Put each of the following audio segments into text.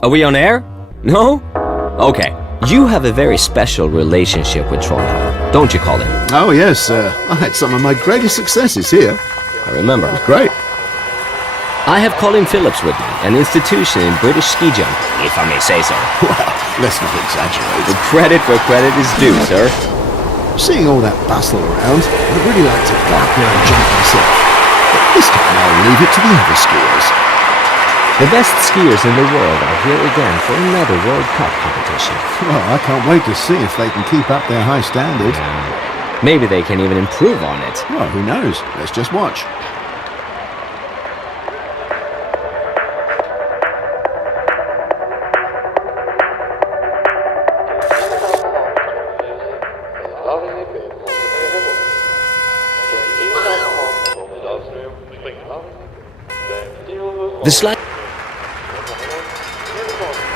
Are we on air? No? Okay. You have a very special relationship with Trondheim, don't you, Colin? Oh, yes. I had some of my greatest successes here. I remember. Great. I have Colin Phillips with me, an institution in British ski jump, if I may say so. Well, let's not exaggerate. The credit where credit is due, sir. Seeing all that bustle around, I'd really like to go up there and jump myself. But this time I'll leave it to the other skiers. The best skiers in the world are here again for another World Cup competition. Well, I can't wait to see if they can keep up their high standard. Maybe they can even improve on it. Well, who knows? Let's just watch.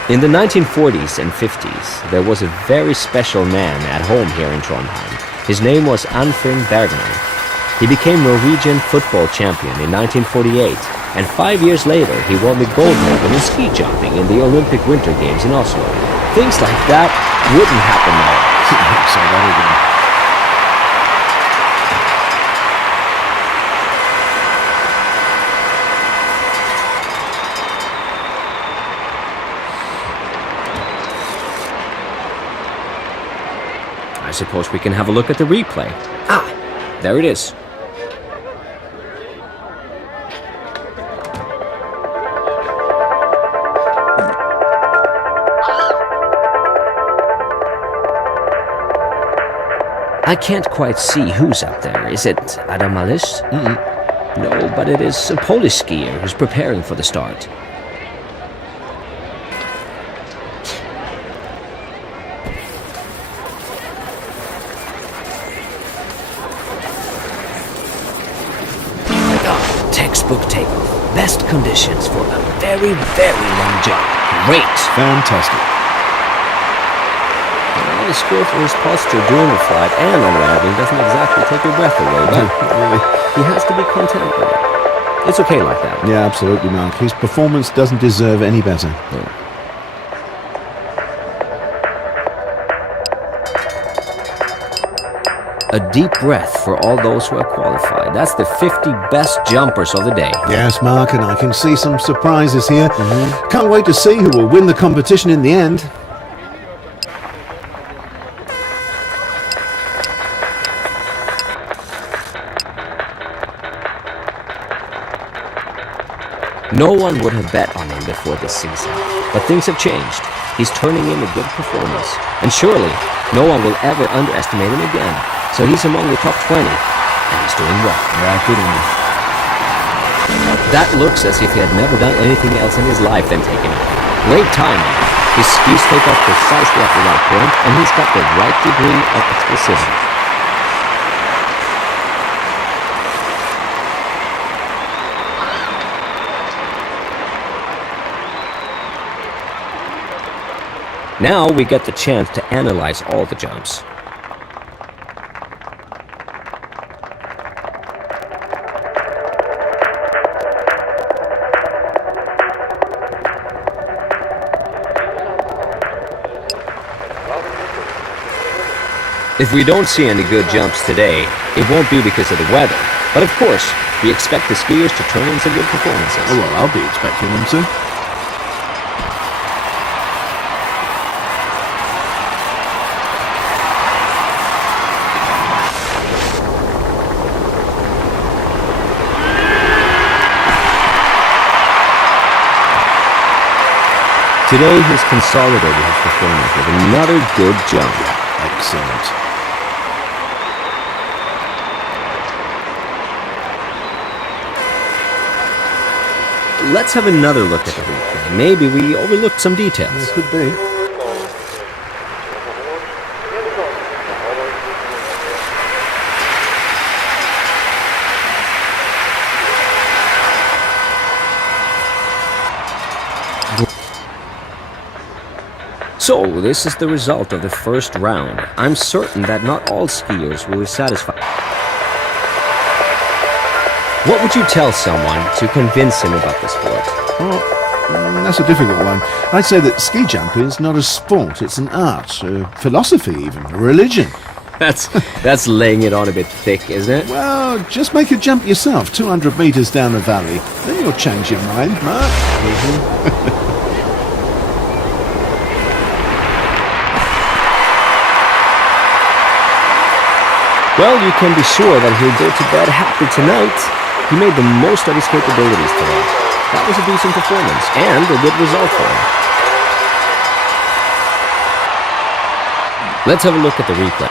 In the 1940s and 50s, there was a very special man at home here in Trondheim. His name was Arnfinn Bergman. He became Norwegian football champion in 1948, and 5 years later he won the gold medal in ski jumping in the Olympic Winter Games in Oslo. Things like that wouldn't happen now. Say that again. I suppose we can have a look at the replay. Ah, there it is. I can't quite see who's up there. Is it Adam Malish? No, but it is a Polish skier who's preparing for the start. Textbook takeoff. Best conditions for a very, very long jump. Great! Fantastic. Well, the skillful his posture during the flight and on landing doesn't exactly take your breath away, but Really? he has to be content with it. It's okay like that. Yeah, absolutely, Mark. His performance doesn't deserve any better. Yeah. A deep breath for all those who are qualified. That's the 50 best jumpers of the day. Yes, Mark, and I can see some surprises here. Can't wait to see who will win the competition in the end. No one would have bet on him before this season, but things have changed. He's turning in a good performance, and surely no one will ever underestimate him again. So he's among the top 20, and he's doing well. Yeah, good on you. That looks as if he had never done anything else in his life than taking off. Great timing. His skis take off precisely at the right point, and he's got the right degree of explosivity. Now we get the chance to analyze all the jumps. If we don't see any good jumps today, it won't be because of the weather. But of course, we expect the skiers to turn in some good performances. Oh, well, I'll be expecting them to. Today he's consolidated his performance with another good jump. Excellent. Let's have another look at the replay. Maybe we overlooked some details. It could be. So, this is the result of the first round. I'm certain that not all skiers will be satisfied. What would you tell someone to convince him about the sport? Well, that's a difficult one. I'd say that ski jump is not a sport, it's an art, a philosophy even, a religion. That's laying it on a bit thick, isn't it? Well, just make a jump yourself, 200 meters down the valley. Then you'll change your mind, Mark. Well, you can be sure that he'll go to bed happy tonight. He made the most of his capabilities today. That was a decent performance, and a good result for him. Let's have a look at the replay.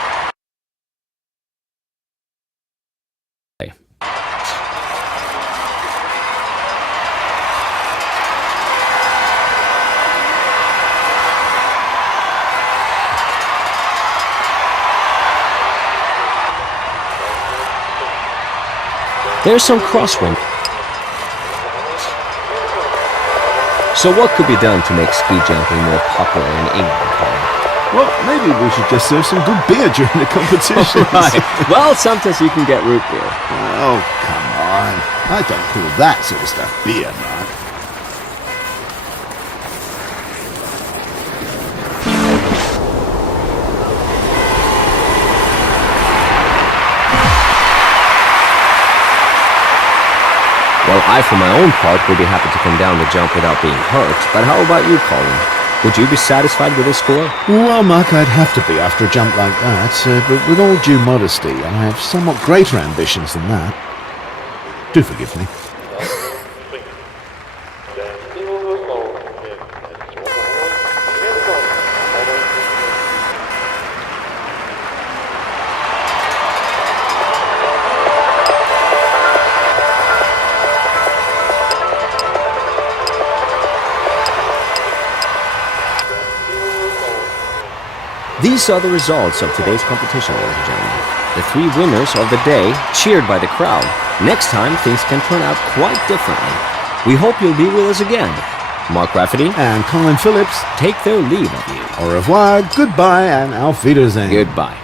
There's some crosswind. So what could be done to make ski jumping more popular in England, Colin? Well, maybe we should just serve some good beer during the competition. Right. Well, sometimes you can get root beer. Oh, come on. I don't call that sort of stuff beer, Mark. Well, I, for my own part, would be happy to come down the jump without being hurt. But how about you, Colin? Would you be satisfied with this score? Well, Mark, I'd have to be after a jump like that. But with all due modesty, I have somewhat greater ambitions than that. Do forgive me. These are the results of today's competition, ladies and gentlemen. The three winners of the day, cheered by the crowd. Next time, things can turn out quite differently. We hope you'll be with us again. Mark Rafferty And Colin Phillips. take their leave of you. Au revoir, goodbye, and auf Wiedersehen. Goodbye.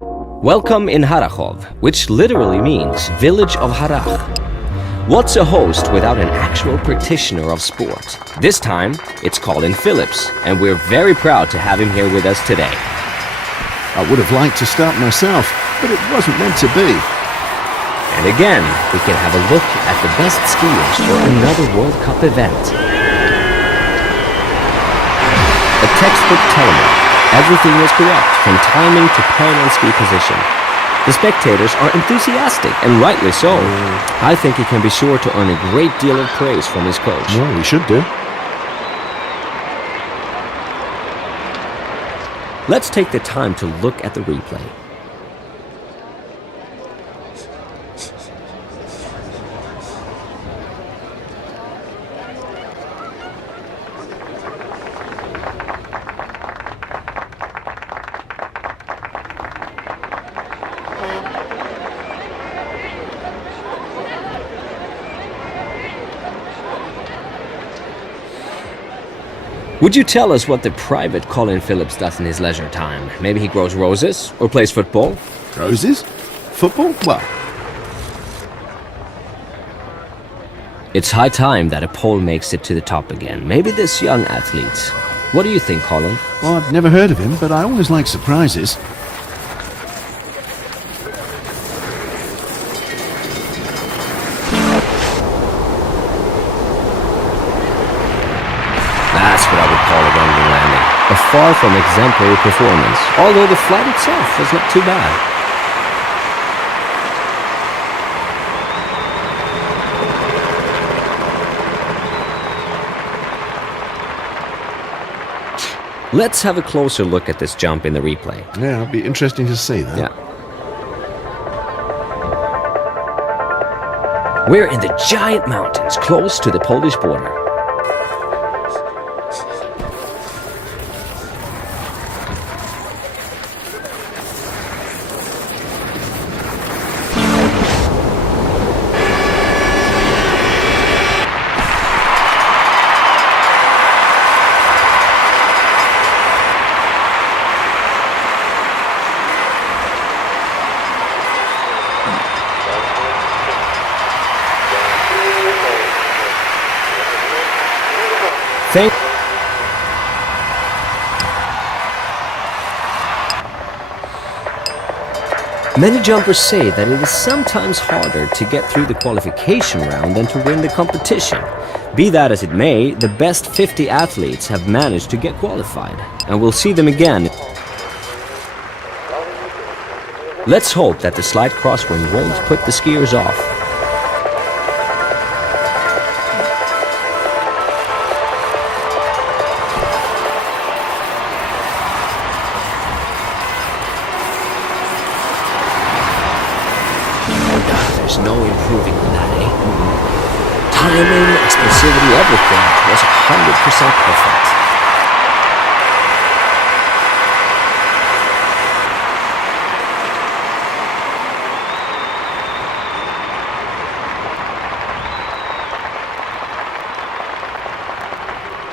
Welcome in Harachov, which literally means village of Harach. What's a host without an actual practitioner of sport? This time, it's Colin Phillips, and we're very proud to have him here with us today. I would have liked to start myself, but it wasn't meant to be. And again, we can have a look at the best skiers for another World Cup event. A textbook telemark. Everything was correct, from timing to parallel ski position. The spectators are enthusiastic, and rightly so. I think he can be sure to earn a great deal of praise from his coach. Well, we should do. Let's take the time to look at the replay. Would you tell us what the private Colin Phillips does in his leisure time? Maybe he grows roses or plays football? Roses? Football? Well, It's high time that a poll makes it to the top again. Maybe this young athlete. What do you think, Colin? well, I've never heard of him, but I always like surprises. That's what I would call a running landing. A far from exemplary performance, although the flight itself was not too bad. Let's have a closer look at this jump in the replay. Yeah, it'll be interesting to see that. Yeah. We're in the giant mountains close to the Polish border. Many jumpers say that it is sometimes harder to get through the qualification round than to win the competition. Be that as it may, the best 50 athletes have managed to get qualified, and we'll see them again. Let's hope that the slight crosswind won't put the skiers off. There's no improving on that, eh? Timing, explosivity, everything was 100% perfect.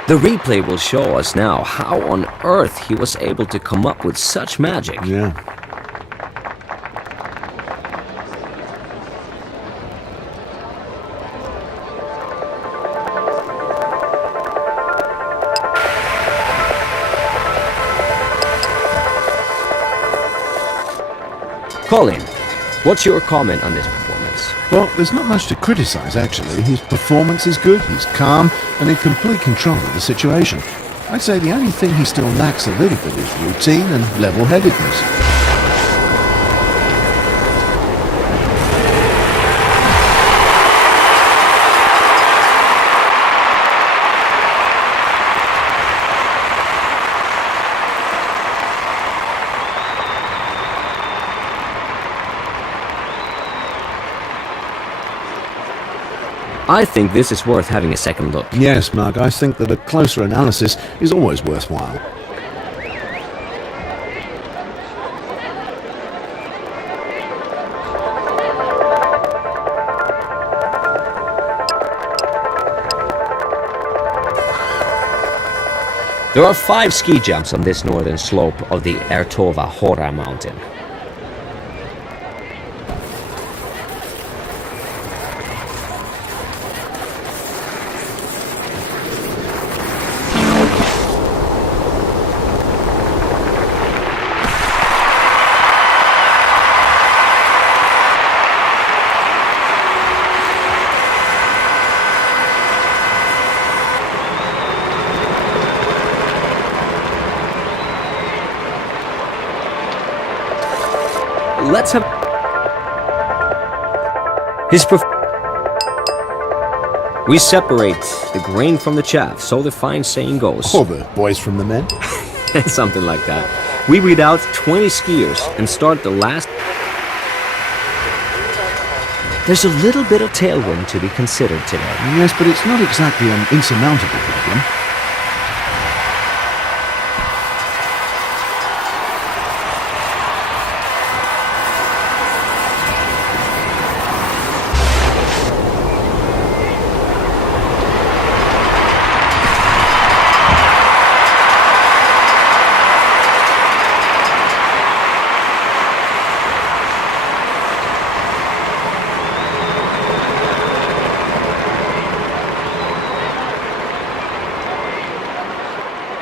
The replay will show us now how on earth he was able to come up with such magic. Yeah. Colin, what's your comment on this performance? Well, there's not much to criticize, actually. His performance is good, he's calm, and in complete control of the situation. I'd say the only thing he still lacks a little bit is routine and level-headedness. I think this is worth having a second look. Yes, Mark, I think that a closer analysis is always worthwhile. There are 5 ski jumps on this northern slope of the Ertova Hora mountain. let's have... We separate the grain from the chaff, so the fine saying goes. Or the boys from the men. Something like that. We weed out 20 skiers and start the last... There's a little bit of tailwind to be considered today. Yes, but it's not exactly an insurmountable problem.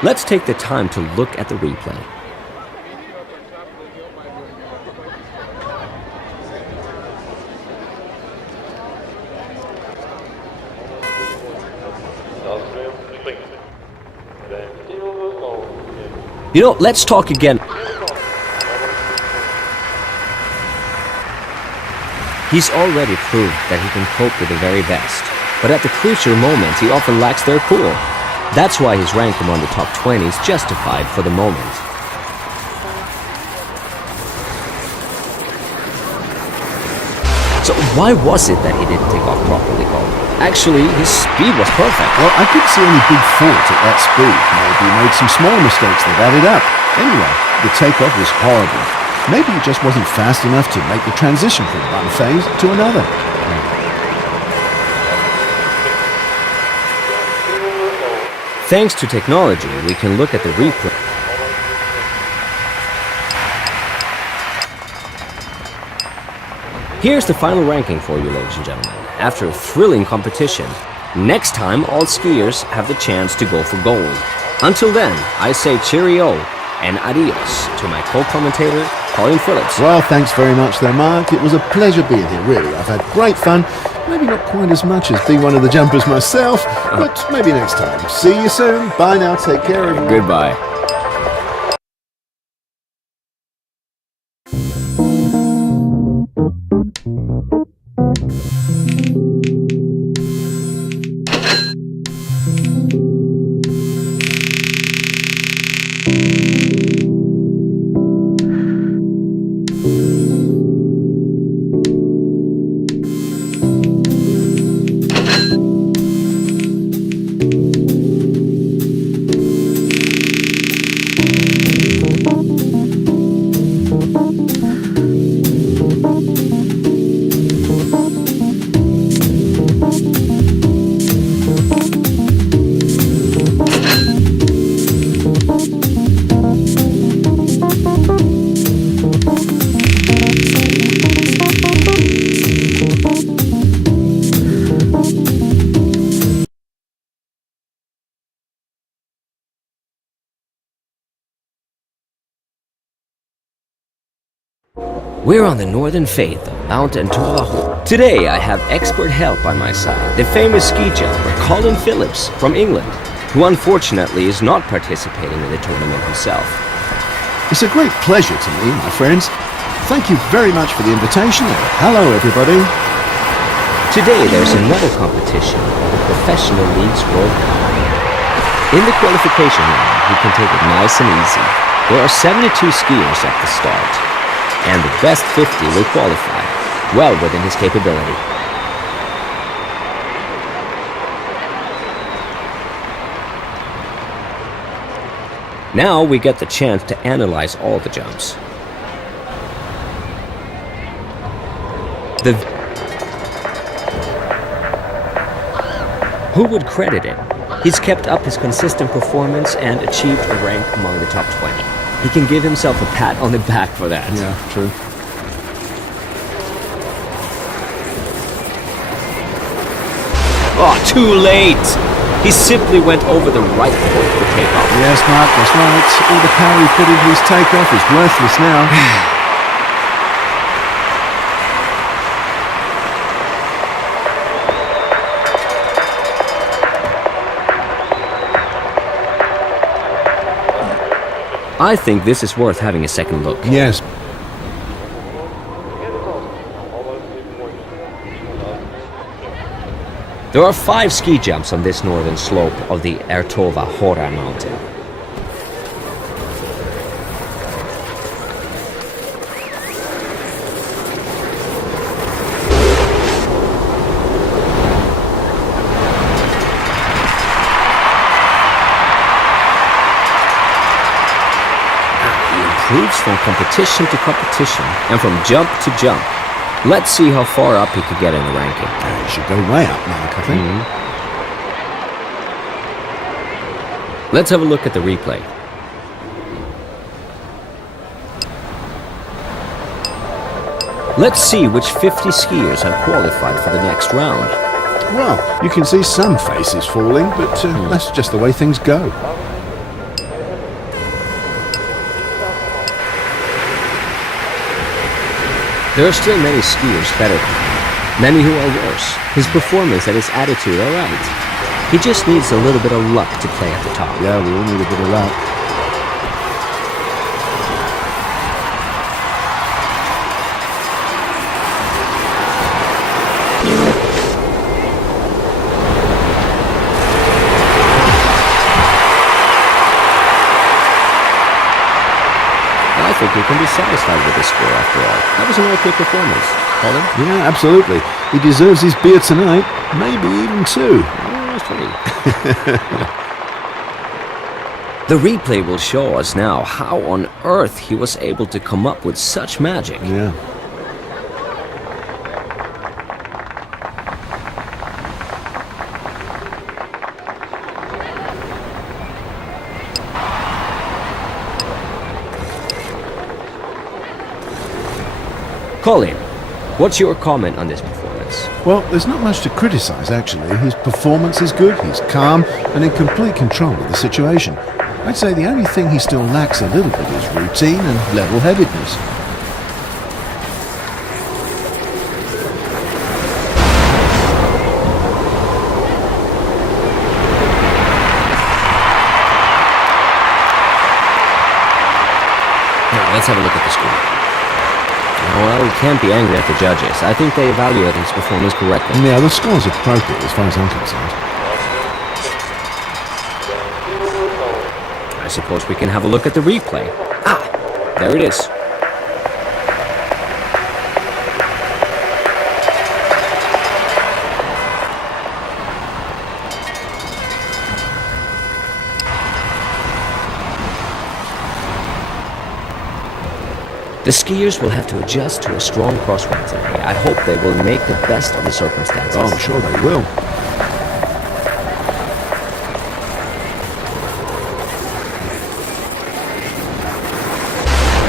Let's take the time to look at the replay. You know, let's talk again. He's already proved that he can cope with the very best, but at the crucial moments he often lacks their cool. That's why his rank among the top 20 is justified for the moment. So why was it that he didn't take off properly, Cole? Actually, his speed was perfect. Well, I couldn't see any big fault at that speed. Maybe he made some small mistakes that added up. Anyway, the takeoff was horrible. Maybe he just wasn't fast enough to make the transition from one phase to another. Thanks to technology, we can look at the replay. Here's the final ranking for you, ladies and gentlemen. After a thrilling competition, next time all skiers have the chance to go for gold. Until then, I say cheerio and adios to my co-commentator, Colin Phillips. Well, thanks very much there, Mark. It was a pleasure being here, really. I've had great fun. Maybe not quite as much as being one of the jumpers myself, but maybe next time. See you soon. Bye now. Take care, everyone. Goodbye. We're on the northern face of Mount Antoine. Today I have expert help by my side, the famous ski jumper Colin Phillips from England, who unfortunately is not participating in the tournament himself. It's a great pleasure to me, my friends. Thank you very much for the invitation, and hello, everybody. Today there's another competition of the Professional Leagues World Cup. In the qualification round, you can take it nice and easy. There are 72 skiers at the start, and the best 50 will qualify, well within his capability. Now we get the chance to analyze all the jumps. Who would credit him? He's kept up his consistent performance and achieved a rank among the top 20. He can give himself a pat on the back for that. Yeah, true. Oh, too late! He simply went over the right point for takeoff. Yes, Mark, that's right. All the power he put into his takeoff is worthless now. I think this is worth having a second look. Yes. There are 5 ski jumps on this northern slope of the Ertova Hora mountain. Moves from competition to competition and from jump to jump. Let's see how far up he could get in the ranking. He should go way up, Mark, I think. Let's have a look at the replay. Let's see which 50 skiers have qualified for the next round. Well, you can see some faces falling, but that's just the way things go. There are still many skiers better than him, many who are worse. His performance and his attitude are right. He just needs a little bit of luck to play at the top. Yeah, we all need a bit of luck. I think you can be satisfied with this score after all. That was an okay performance. Colin? Yeah, absolutely. He deserves his beer tonight, maybe even 2. The replay will show us now how on earth he was able to come up with such magic. Yeah. Colin, what's your comment on this performance? Well, there's not much to criticize, actually. His performance is good, he's calm, and in complete control of the situation. I'd say the only thing he still lacks a little bit is routine and level-headedness. Now, let's have a look at the score. Well, we can't be angry at the judges. I think they evaluated his performance correctly. Yeah, the score's appropriate as far as I'm concerned. I suppose we can have a look at the replay. Ah, there it is. The skiers will have to adjust to a strong crosswind today. I hope they will make the best of the circumstances. Oh, I'm sure they will.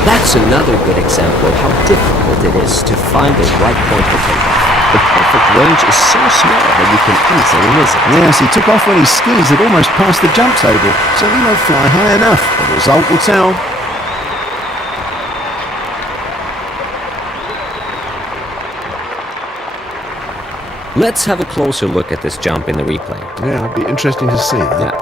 That's another good example of how difficult it is to find the right point for takeoff. The perfect range is so small that you can easily miss it. Yes, he took off when his skis had almost passed the jump table, so he won't fly high enough. The result will tell. Let's have a closer look at this jump in the replay. Yeah, it'll be interesting to see. Yeah.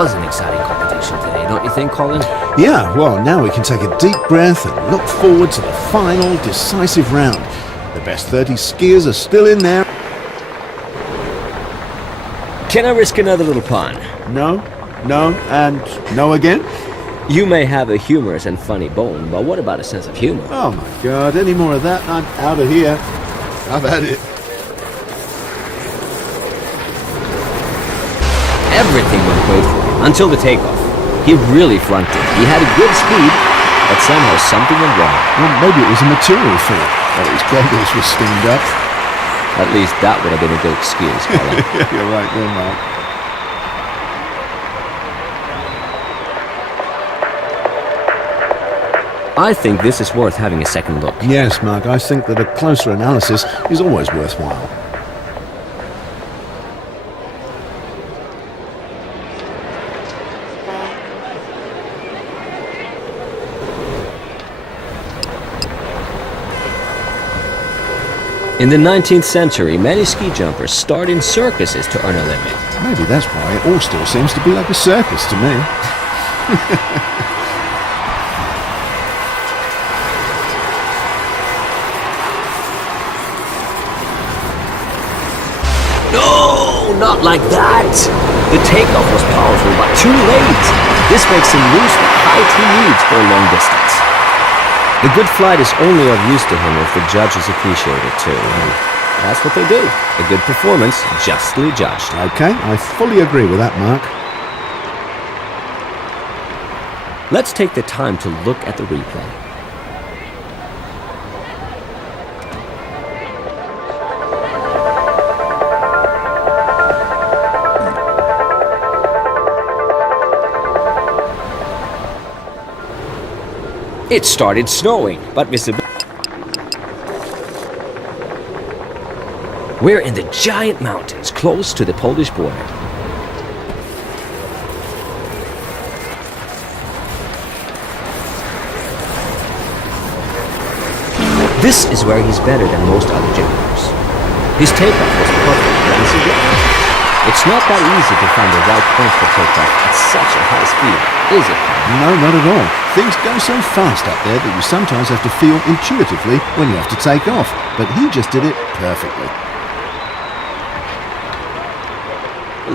was an exciting competition today, don't you think, Colin? Yeah, well, now we can take a deep breath and look forward to the final, decisive round. The best 30 skiers are still in there. Can I risk another little pun? No, no, and no again? You may have a humorous and funny bone, but what about a sense of humor? Oh my god, any more of that, I'm out of here. I've had it. Everything went great for him, until the takeoff. He really flunked it. He had a good speed, but somehow something went wrong. Well, maybe it was a material fault. But his goggles were steamed up. At least that would have been a good excuse, Colin. Yeah, you're right, you're right. I think this is worth having a second look. Yes, Mark, I think that a closer analysis is always worthwhile. In the 19th century, many ski jumpers starred in circuses to earn a living. Maybe that's why it all still seems to be like a circus to me. No, not like that! The takeoff was powerful, but too late. This makes him lose the height he needs for a long distance. The good flight is only of use to him if the judges appreciate it too. And that's what they do. A good performance, justly judged. Okay, I fully agree with that, Mark. Let's take the time to look at the replay. It started snowing, but visibility. We're in the giant mountains close to the Polish border. This is where he's better than most other jumpers. His takeoff was perfect once again. It's not that easy to find the right point for takeoff at such a high speed, is it? No, not at all. Things go so fast up there that you sometimes have to feel intuitively when you have to take off. But he just did it perfectly.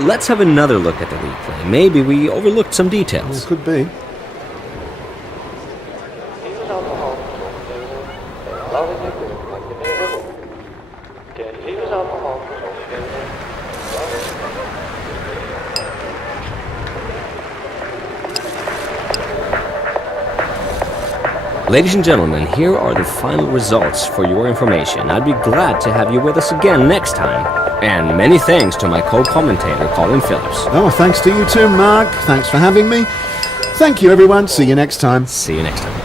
Let's have another look at the replay. Maybe we overlooked some details. Could be. Ladies and gentlemen, here are the final results for your information. I'd be glad to have you with us again next time. And many thanks to my co-commentator, Colin Phillips. Oh, thanks to you too, Mark. Thanks for having me. Thank you, everyone. See you next time. See you next time.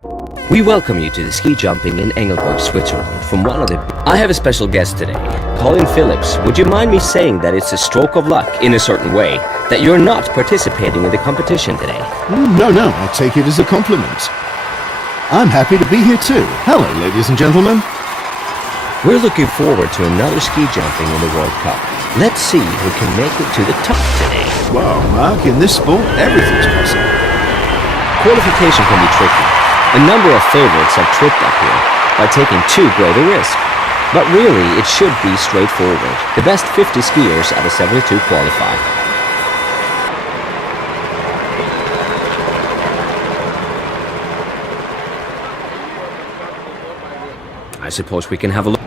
We welcome you to the ski jumping in Engelberg, Switzerland from one of the... I have a special guest today, Colin Phillips. Would you mind me saying that it's a stroke of luck, in a certain way, that you're not participating in the competition today? No, I take it as a compliment. I'm happy to be here too. Hello, ladies and gentlemen. We're looking forward to another ski jumping in the World Cup. Let's see who can make it to the top today. Well, Mark, in this sport, everything's possible. Qualification can be tricky. A number of favorites have tripped up here by taking too great a risk. But really, it should be straightforward. The best 50 skiers out of 72 qualify. I suppose we can have a look.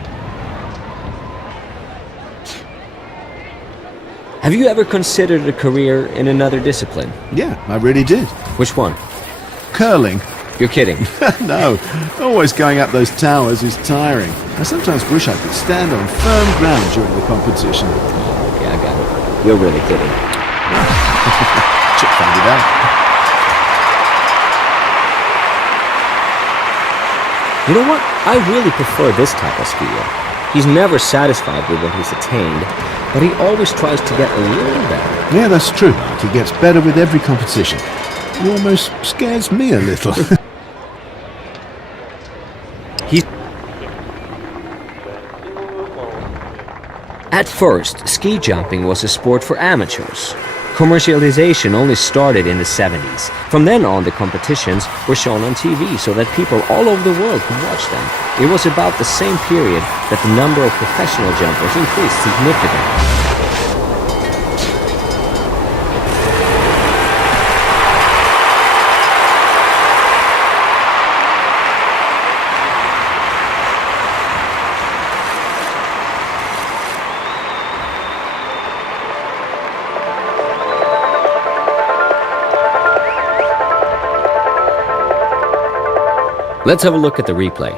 Have you ever considered a career in another discipline? Yeah, I really did. Which one? Curling. You're kidding. No, always going up those towers is tiring. I sometimes wish I could stand on firm ground during the competition. Okay, I got it. You're really kidding. Chip found it out. You know what? I really prefer this type of skier. He's never satisfied with what he's attained, but he always tries to get a little better. Yeah, that's true, Mark. He gets better with every competition. He almost scares me a little. At first, ski jumping was a sport for amateurs. Commercialization only started in the 70s. From then on, the competitions were shown on TV so that people all over the world could watch them. It was about the same period that the number of professional jumpers increased significantly. Let's have a look at the replay.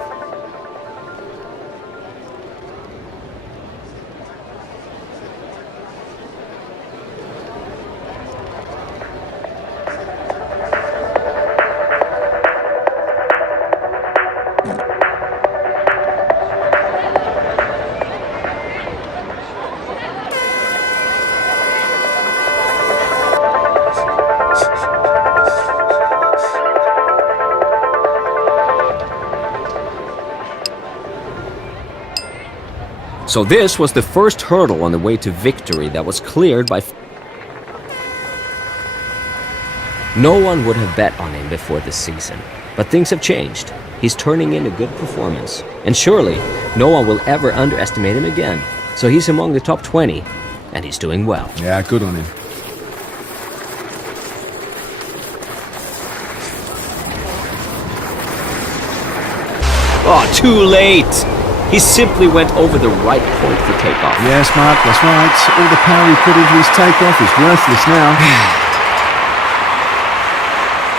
So this was the first hurdle on the way to victory that was cleared by... No one would have bet on him before this season, but things have changed. He's turning in a good performance, and surely no one will ever underestimate him again. So he's among the top 20, and he's doing well. Yeah, good on him. Oh, too late! He simply went over the right point for takeoff. Yes, Mark, that's right. All the power he put into his takeoff is worthless now.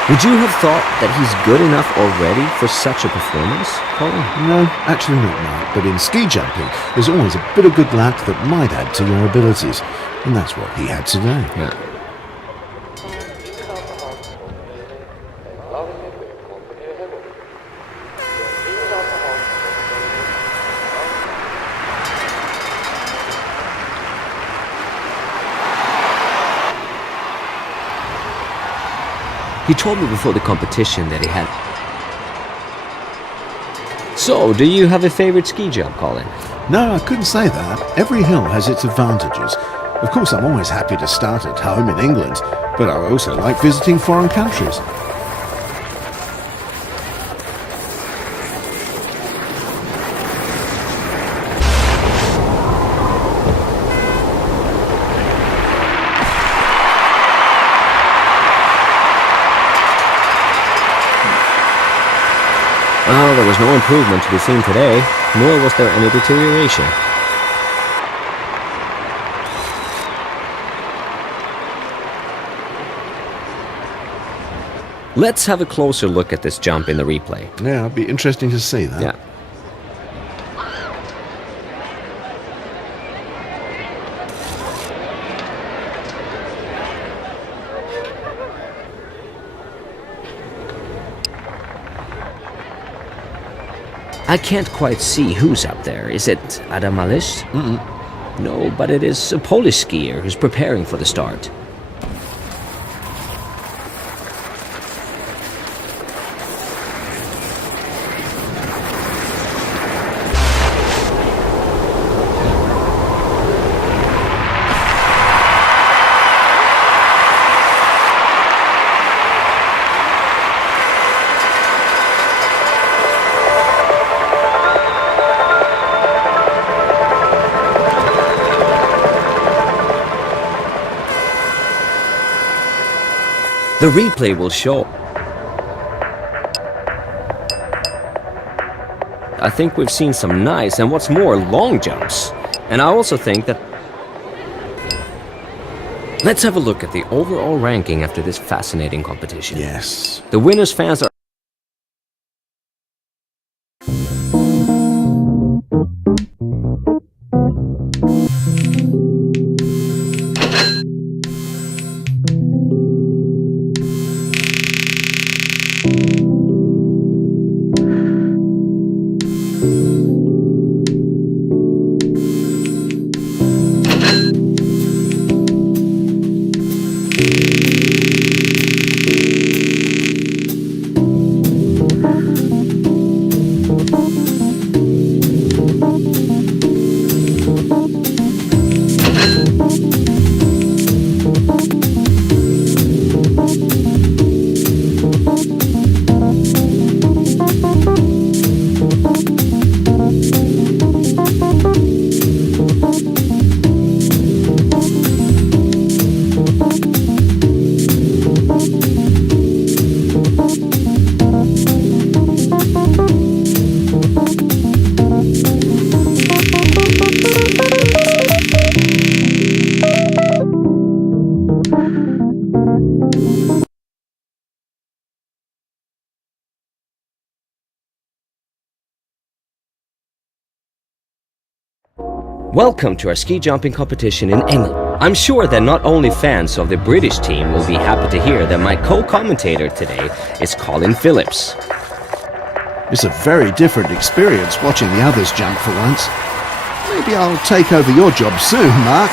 Would you have thought that he's good enough already for such a performance, Colin? No, actually not, Mark. But in ski jumping, there's always a bit of good luck that might add to your abilities. And that's what he had today. Yeah. He told me before the competition that he had... So, do you have a favorite ski jump, Colin? No, I couldn't say that. Every hill has its advantages. Of course, I'm always happy to start at home in England, but I also like visiting foreign countries. Well, there was no improvement to be seen today, nor was there any deterioration. Let's have a closer look at this jump in the replay. Yeah, it'd be interesting to see that. Yeah. I can't quite see who's up there. Is it Adam Malish? No, but it is a Polish skier who's preparing for the start. The replay will show. I think we've seen some nice and what's more, long jumps. And I also think that... Let's have a look at the overall ranking after this fascinating competition. Yes. The winners' fans are... Welcome to our ski jumping competition in England. I'm sure that not only fans of the British team will be happy to hear that my co-commentator today is Colin Phillips. It's a very different experience watching the others jump for once. Maybe I'll take over your job soon, Mark.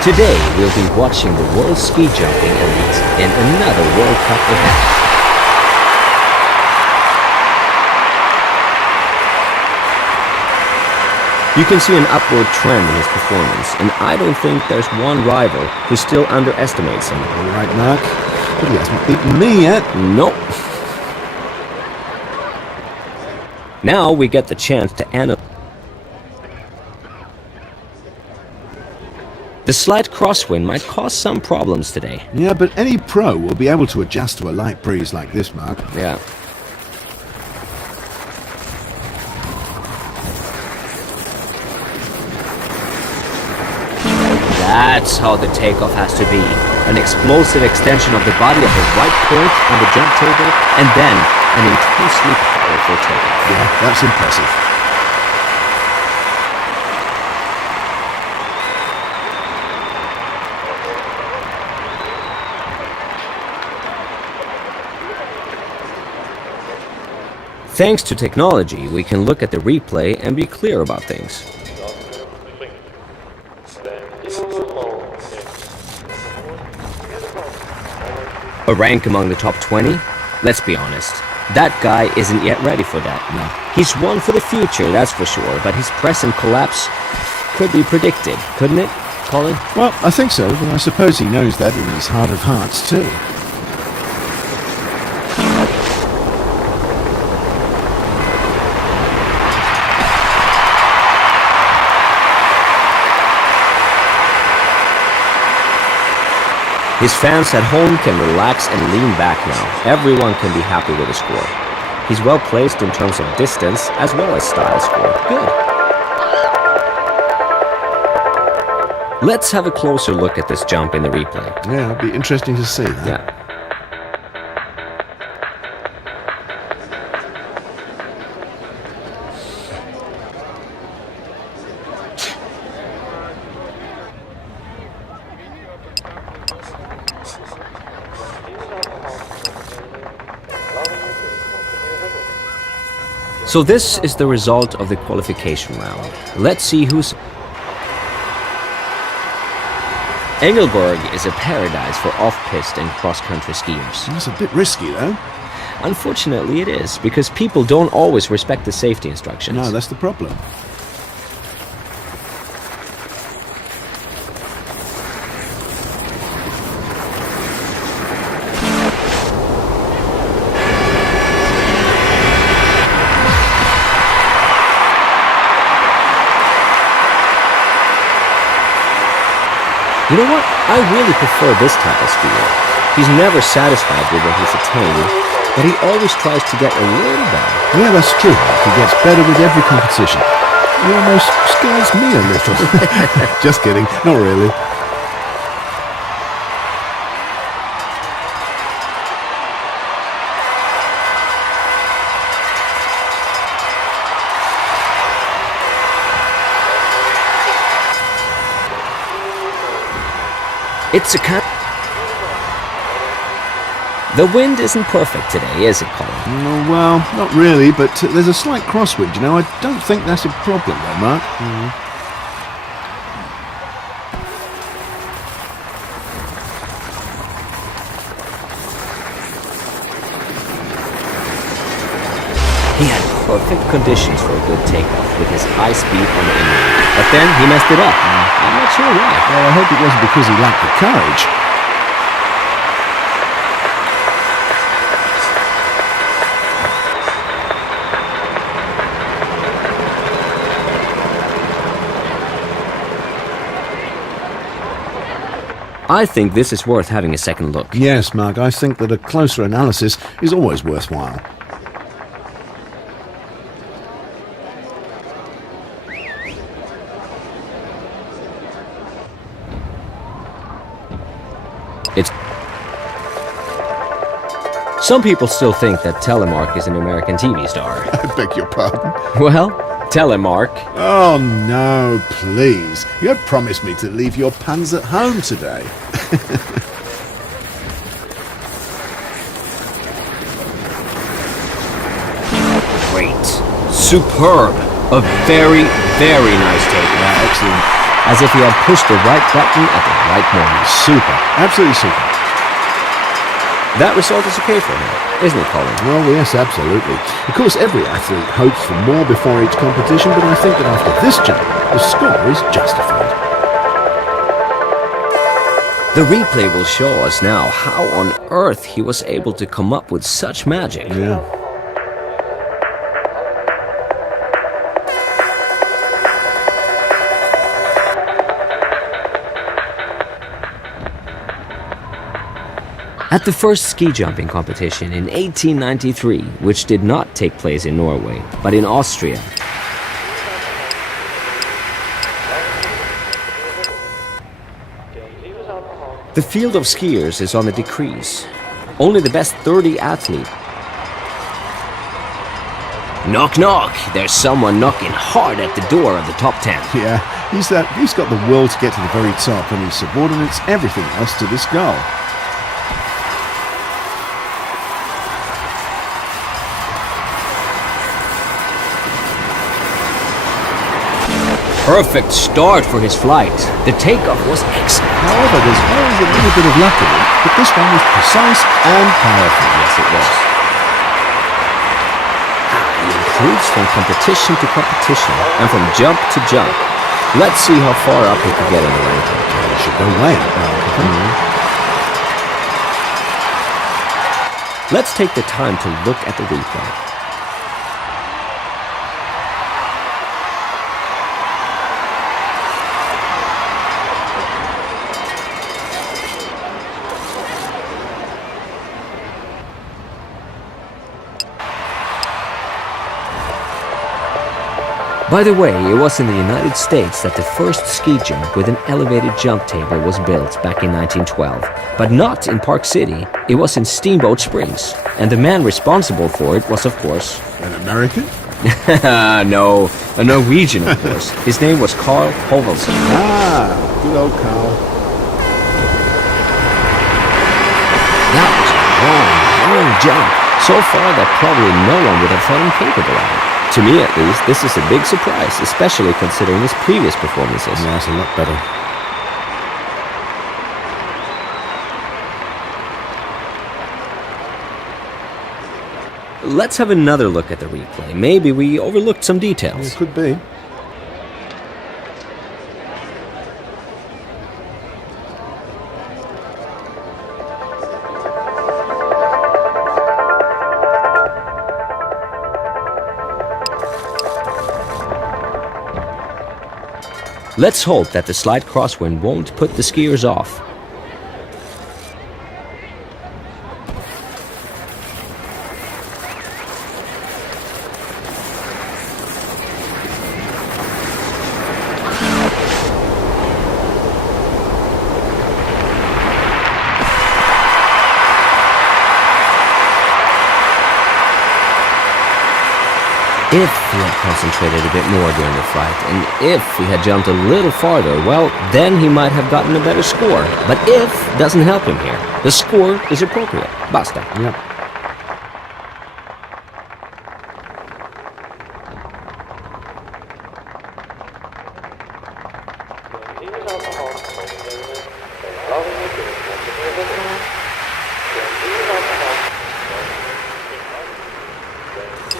Today we'll be watching the World Ski Jumping Elite in another World Cup event. You can see an upward trend in his performance, and I don't think there's one rival who still underestimates him. All right, Mark. But he hasn't beaten me yet. Nope. Now we get the chance to analyze. The slight crosswind might cause some problems today. Yeah, but any pro will be able to adjust to a light breeze like this, Mark. Yeah. That's how the takeoff has to be. An explosive extension of the body at the right point on the jump table, and then an intensely powerful takeoff. Yeah, that's impressive. Thanks to technology, we can look at the replay and be clear about things. A rank among the top 20? Let's be honest, that guy isn't yet ready for that. No. He's one for the future, that's for sure, but his present collapse could be predicted, couldn't it, Colin? Well, I think so, but I suppose he knows that in his heart of hearts, too. His fans at home can relax and lean back now. Everyone can be happy with the score. He's well placed in terms of distance as well as style score. Good. Let's have a closer look at this jump in the replay. Yeah, it'll be interesting to see that. Yeah. So this is the result of the qualification round. Let's see who's... Engelberg is a paradise for off-piste and cross-country skiers. That's a bit risky, though. Unfortunately, it is, because people don't always respect the safety instructions. No, that's the problem. You know what? I really prefer this type of skier. He's never satisfied with what he's attained, but he always tries to get a little better. Yeah, that's true. He gets better with every competition. He almost scares me a little. Just kidding. Not really. It's a kind... The wind isn't perfect today, is it, Colin? Oh, well, not really, but there's a slight crosswind, you know. I don't think that's a problem, though, Mark. He had perfect conditions for a good takeoff with his high speed on the inlet. But then he messed it up. I'm not sure why. Well, I hope it wasn't because he lacked the courage. I think this is worth having a second look. Yes, Mark, I think that a closer analysis is always worthwhile. Some people still think that Telemark is an American TV star. I beg your pardon? Well, Telemark. Oh, no, please. You had promised me to leave your pans at home today. Great. Superb. A very, very nice take. Yeah, excellent. As if he had pushed the right button at the right moment. Super. Absolutely super. That result is okay for him, isn't it, Colin? Well, yes, absolutely. Of course, every athlete hopes for more before each competition, but I think that after this jump, the score is justified. The replay will show us now how on earth he was able to come up with such magic. Yeah. At the first ski jumping competition in 1893, which did not take place in Norway, but in Austria, the field of skiers is on the decrease. Only the best 30 athletes. Knock, knock! There's someone knocking hard at the door of the top 10. Yeah, he's got the will to get to the very top, and he subordinates everything else to this goal. Perfect start for his flight. The takeoff was excellent. However, there's always a little bit of luck in it, but this one was precise and powerful. Yes, it was. He improves from competition to competition and from jump to jump. Let's see how far up he can get in the ranking. He should go way up now, I think. Let's take the time to look at the replay. By the way, it was in the United States that the first ski jump with an elevated jump table was built back in 1912. But not in Park City, it was in Steamboat Springs. And the man responsible for it was, of course... An American? No, a Norwegian, of course. His name was Carl Hovelsen. Ah, good old Carl. That was a long jump. So far that probably no one would have thought him capable of it. To me, at least, this is a big surprise, especially considering his previous performances. Yeah, it's a lot better. Let's have another look at the replay. Maybe we overlooked some details. It could be. Let's hope that the slight crosswind won't put the skiers off. If he had concentrated a bit more during the flight, and if he had jumped a little farther, well, then he might have gotten a better score. But if doesn't help him here. The score is appropriate. Basta. Yep.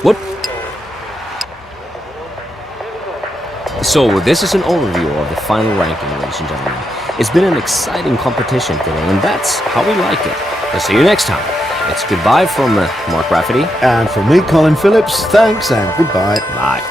What? So, this is an overview of the final ranking, ladies and gentlemen. It's been an exciting competition today, and that's how we like it. We'll see you next time. It's goodbye from Mark Rafferty. And from me, Colin Phillips, thanks and goodbye. Bye.